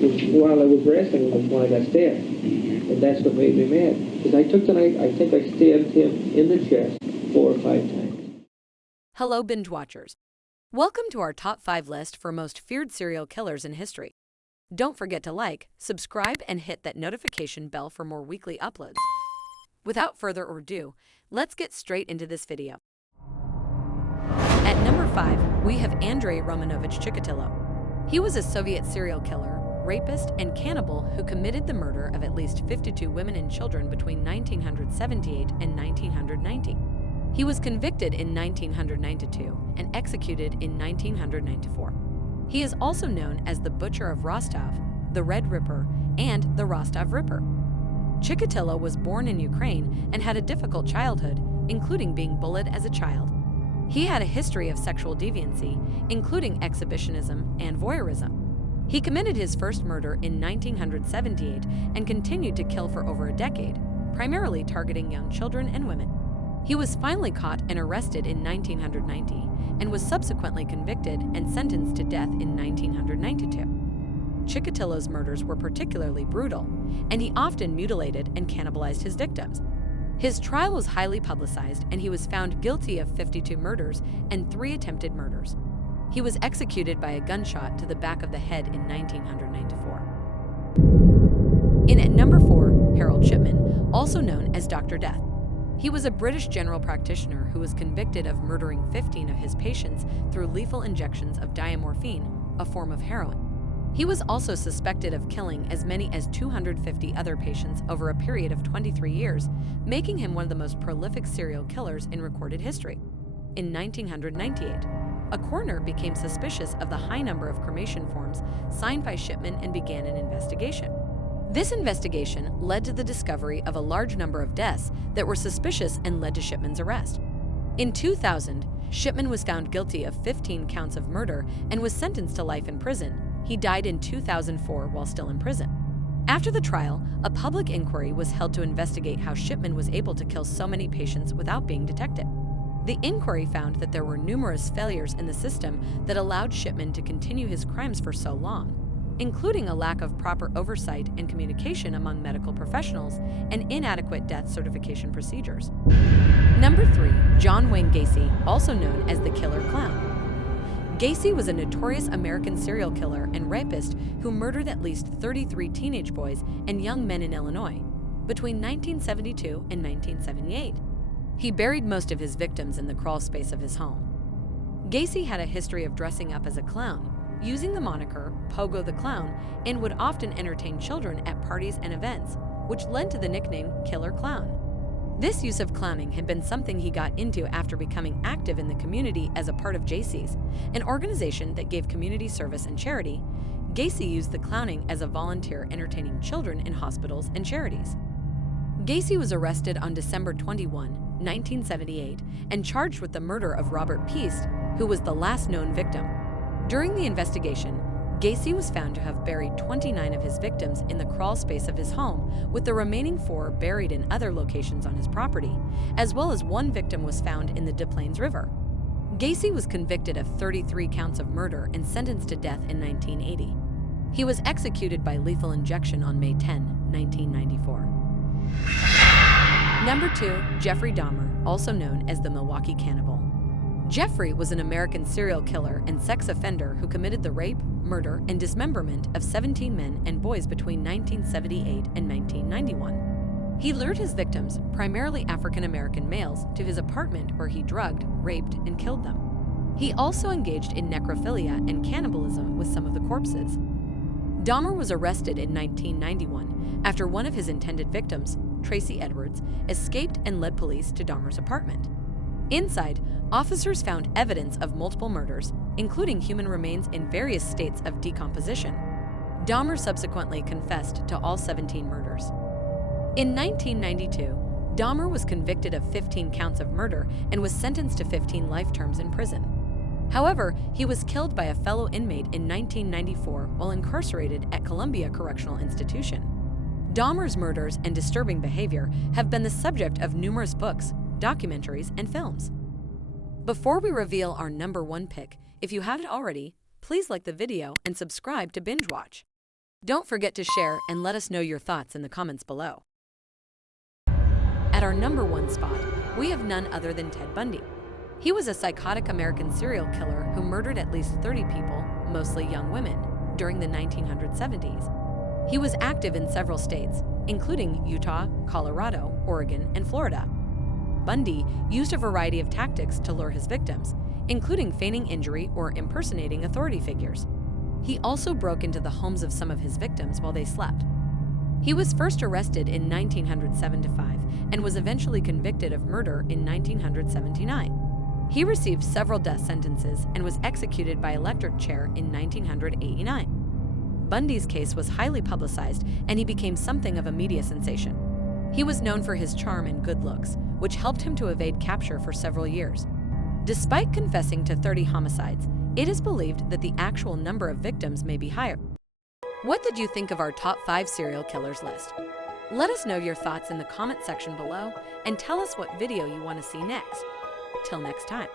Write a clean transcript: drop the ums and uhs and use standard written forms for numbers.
while I was wrestling with him when I got stabbed. And that's what made me mad. Because I took the knife, I think I stabbed him in the chest 4 or 5 times. Hello, binge watchers. Welcome to our top 5 list for most feared serial killers in history. Don't forget to like, subscribe, and hit that notification bell for more weekly uploads. Without further ado, let's get straight into this video. At number 5, we have Andrei Romanovic Chicatillo. He was a Soviet serial killer, rapist, and cannibal who committed the murder of at least 52 women and children between 1978 and 1990. He was convicted in 1992 and executed in 1994. He is also known as the Butcher of Rostov, the Red Ripper, and the Rostov Ripper. Chikalito was born in Ukraine and had a difficult childhood, including being bullied as a child. He had a history of sexual deviancy, including exhibitionism and voyeurism. He committed his first murder in 1978 and continued to kill for over a decade, primarily targeting young children and women. He was finally caught and arrested in 1990 and was subsequently convicted and sentenced to death in 1992. Chikalito's murders were particularly brutal, and he often mutilated and cannibalized his victims. His trial was highly publicized, and he was found guilty of 52 murders and 3 attempted murders. He was executed by a gunshot to the back of the head in 1994. In at number 4, Harold Shipman, also known as Dr. Death. He was a British general practitioner who was convicted of murdering 15 of his patients through lethal injections of diamorphine, a form of heroin. He was also suspected of killing as many as 250 other patients over a period of 23 years, making him one of the most prolific serial killers in recorded history. In 1998, a coroner became suspicious of the high number of cremation forms signed by Shipman and began an investigation. This investigation led to the discovery of a large number of deaths that were suspicious and led to Shipman's arrest. In 2000, Shipman was found guilty of 15 counts of murder and was sentenced to life in prison. He died in 2004 while still in prison. After the trial, a public inquiry was held to investigate how Shipman was able to kill so many patients without being detected. The inquiry found that there were numerous failures in the system that allowed Shipman to continue his crimes for so long, including a lack of proper oversight and communication among medical professionals and inadequate death certification procedures. Number 3, John Wayne Gacy, also known as the Killer Clown. Gacy was a notorious American serial killer and rapist who murdered at least 33 teenage boys and young men in Illinois between 1972 and 1978. He buried most of his victims in the crawl space of his home. Gacy had a history of dressing up as a clown, using the moniker Pogo the Clown, and would often entertain children at parties and events, which led to the nickname Killer Clown. This use of clowning had been something he got into after becoming active in the community as a part of Gacy's, an organization that gave community service and charity. Gacy used the clowning as a volunteer entertaining children in hospitals and charities. Gacy was arrested on December 21, 1978, and charged with the murder of Robert Peast, who was the last known victim. During the investigation, Gacy was found to have buried 29 of his victims in the crawl space of his home, with the remaining 4 buried in other locations on his property, as well as 1 victim was found in the Des Plaines River. Gacy was convicted of 33 counts of murder and sentenced to death in 1980. He was executed by lethal injection on May 10, 1994. Number 2, Jeffrey Dahmer, also known as the Milwaukee Cannibal. Jeffrey was an American serial killer and sex offender who committed the rape, murder, and dismemberment of 17 men and boys between 1978 and 1991. He lured his victims, primarily African-American males, to his apartment where he drugged, raped, and killed them. He also engaged in necrophilia and cannibalism with some of the corpses. Dahmer was arrested in 1991 after one of his intended victims, Tracy Edwards, escaped and led police to Dahmer's apartment. Inside, officers found evidence of multiple murders, including human remains in various states of decomposition. Dahmer subsequently confessed to all 17 murders. In 1992, Dahmer was convicted of 15 counts of murder and was sentenced to 15 life terms in prison. However, he was killed by a fellow inmate in 1994 while incarcerated at Columbia Correctional Institution. Dahmer's murders and disturbing behavior have been the subject of numerous books, documentaries, and films. Before we reveal our number 1 pick, if you haven't already, please like the video and subscribe to Binge Watch. Don't forget to share and let us know your thoughts in the comments below. At our number 1 spot, we have none other than Ted Bundy. He was a psychotic American serial killer who murdered at least 30 people, mostly young women, during the 1970s. He was active in several states, including Utah, Colorado, Oregon, and Florida. Bundy used a variety of tactics to lure his victims, including feigning injury or impersonating authority figures. He also broke into the homes of some of his victims while they slept. He was first arrested in 1975 and was eventually convicted of murder in 1979. He received several death sentences and was executed by electric chair in 1989. Bundy's case was highly publicized and he became something of a media sensation. He was known for his charm and good looks, which helped him to evade capture for several years. Despite confessing to 30 homicides, it is believed that the actual number of victims may be higher. What did you think of our top 5 serial killers list? Let us know your thoughts in the comment section below and tell us what video you want to see next. Till next time.